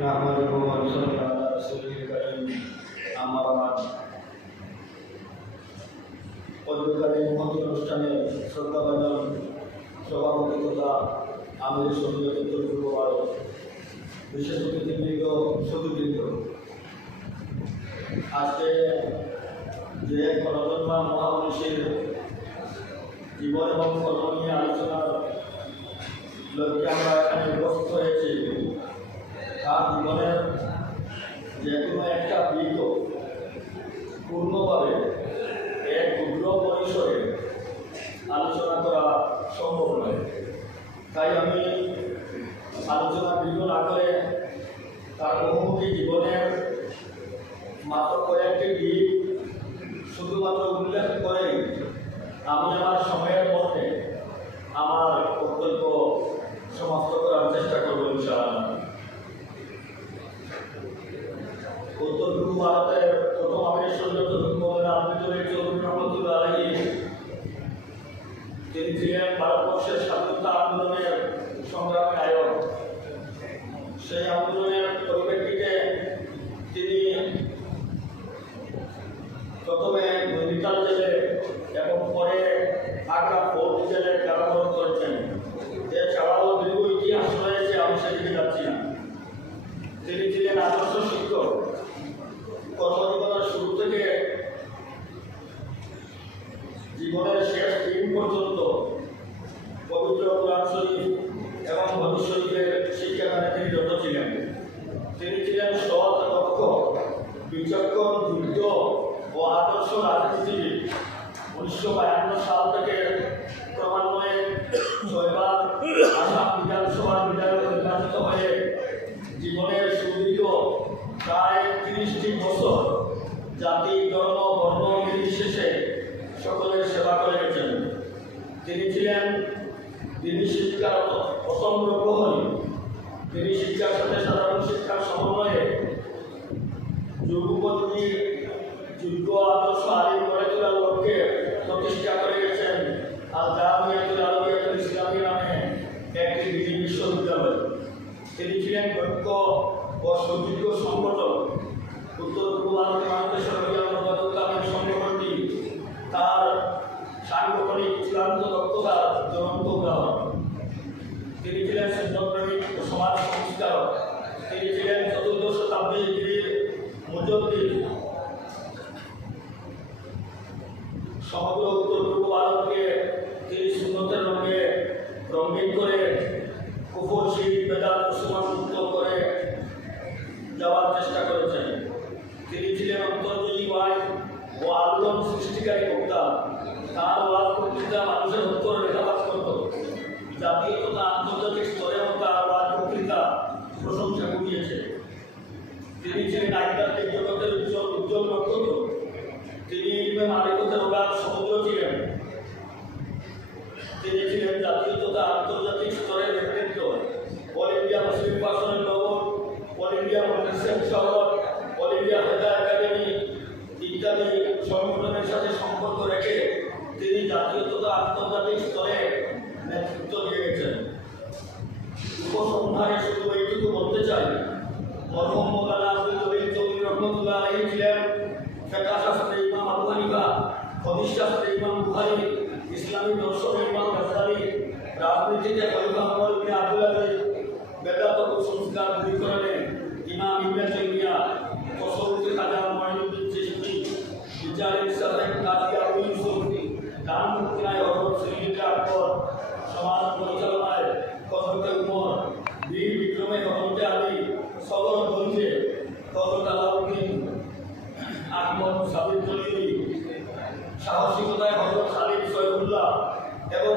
নাহমাদুহু ওয়া নুসাল্লি আলা রাসূলিল কারীম আম্মা বা'দ। পবিত্রকালীন মহতী অনুষ্ঠানে শ্রদ্ধাভাজন সভাপতি তথা আমির শরীয়ত উত্তর বিশেষ অতিথিবৃন্দ সুধীবৃন্দ, আজকে যে গণতন্ত্র মহামনীষীর জীবন এবং কর্ম নিয়ে আলোচনার লক্ষ্যে আমরা এখানে উপস্থিত হয়েছি, তার জীবনের যে কোনো একটা দিক পূর্ণভাবে এক উগ্র পরিসরে আলোচনা করা সম্ভব নয়। তাই আমি আলোচনা দীর্ঘ না করে তার বহুমুখী জীবনের মাত্র কয়েকটি দিক শুধুমাত্র উল্লেখ করেই আমি আমার সময়ের মধ্যে আমার বক্তব্য সমাপ্ত করার চেষ্টা করব ইনশাআল্লাহ। উত্তর পূর্ব ভারতের প্রথম আমির শরীয়ত আব্দুল চৌধুরী রহমতুল্লাহ আলাইহি, তিনি ছিলেন ভারতবর্ষের স্বাধীনতা আন্দোলনের সংগ্রামী নায়ক। সেই আন্দোলনের পরিপ্রেক্ষিতে তিনি প্রথমে নৈনিতাল জেলে এবং পরে আগ্রা ফোর্ট জেলে কারাবরণ করেছেন। এছাড়াও দীর্ঘ ইতিহাস রয়েছে, আমি সেদিকে যাচ্ছি না। তিনি ছিলেন আদর্শ শিক্ষক। কর্মজীবনের শুরু থেকে জীবনের শেষ দিন পর্যন্ত পবিত্র কোরআন শরীফ এবং হাদিস শরীফের শিক্ষাদানে তিনি রত ছিলেন। তিনি ছিলেন সৎ, দক্ষ, বিচক্ষণ, যুদ্ধ ও আদর্শ রাজনীতিবিদ। 1952 সাল থেকে ক্রমান্বয়ে 6 বার আসাম বিধানসভার বিধায়ক নির্বাচিত হয়ে জীবনের সুদীর্ঘ প্রায় 30টি বছর জাতি, ধর্ম, বর্ণ নির্বিশেষে সকলের সেবা করে গেছেন। তিনি ছিলেন তিনি শিক্ষার অসম্ভব প্রহরী। তিনি শিক্ষার সাথে সাধারণ শিক্ষার সমন্বয়ে যুগোপযোগী যোগ্য আদর্শ আলিম গড়ে তোলার লক্ষ্যে প্রতিষ্ঠা করে গেছেন আল জামিয়াতুল আরবিয়াতুল ইসলামী নামে একটি বিশ্ববিদ্যালয়। তিনি ছিলেন দক্ষ ও সুযোগ্য সংগঠক। উত্তর পূর্ব ভারতের মানুষের সরকারের সংগঠনটি তার সাংগঠনিক চূড়ান্ত দক্ষতার জ্বলন্ত উদাহরণ। তিনি ছিলেন সুন্নতপ্রেমিক ও সমাজ সংস্কারক। তিনি ছিলেন 14 শতাব্দীর বীর মুজাদ্দিদ। সমগ্র উত্তর পূর্ব ভারতকে তিনি সুন্নতের রঙে রঙিন করে কুফর, শিরক, বেদাত, মুসলমান মুক্ত করে যাওয়ার চেষ্টা করেছেন। তিনি ছিলেন অন্তর্জয়ী ওয়াজ ও আলোড়ন সৃষ্টিকারী বক্তা। তার ওয়াজ বক্তৃতা মানুষের অন্তর রেখাপাত করত। জাতীয় তথা আন্তর্জাতিক স্তরেও তার ওয়াজ বক্তৃতা প্রশংসা কুড়িয়েছে। তিনি ছিলেন আধ্যাত্মিক জগতের উজ্জ্বল নক্ষত্র। তিনি মালিকতের অগাধ সমুদ্র ছিলেন। তিনি ছিলেন জাতীয় তথা আন্তর্জাতিক স্তরের ব্যক্তিত্ব। অল ইন্ডিয়া মুসলিম পার্সোনাল লবণ, অল ইন্ডিয়া মন্টেসেম শহর, অল ইন্ডিয়া হেদা একাডেমি ইত্যাদি সংগঠনের সাথে সম্পর্ক রেখে তিনি জাতীয় তথা আন্তর্জাতিক স্তরে নেতৃত্ব দিয়ে গেছেন। উপসংহারে শুধু এইটুকু বলতে চাই, মরহুম মৌলানা আব্দুল জলিল চৌধুরী রহমতুল্লাহ আলাইহি ছিলেন ফিকহ শাস্ত্রে ইমাম আবু হানিফা, হাদিস শাস্ত্রে ইমাম বুখারী, ইসলামী দর্শনে ইমাম গাজ্জালী, রাজনীতিতে খলিফা ওমর ইবনে আবদুল আজিজ, বেদাত ও সংস্কার দূরীকরণে ইমাম ইবনে তাইমিয়া, তসawwুফে খাজা মুঈনুদ্দিন চিশতি, বিচারে সাহেব কাজী আবু ইউসুফ, দান মুক্তিনায় হযরত সৈয়দ আকবর, সমাজ পরিচালনায় হযরত উমর, বীর বিক্রমে হযরত আলী, সবর গঞ্জে হযরত আলাউদ্দিন আহমদ সাবির জলিলি, সাহসিকতায় হযরত খালিদ সৈয়দুল্লাহ এবং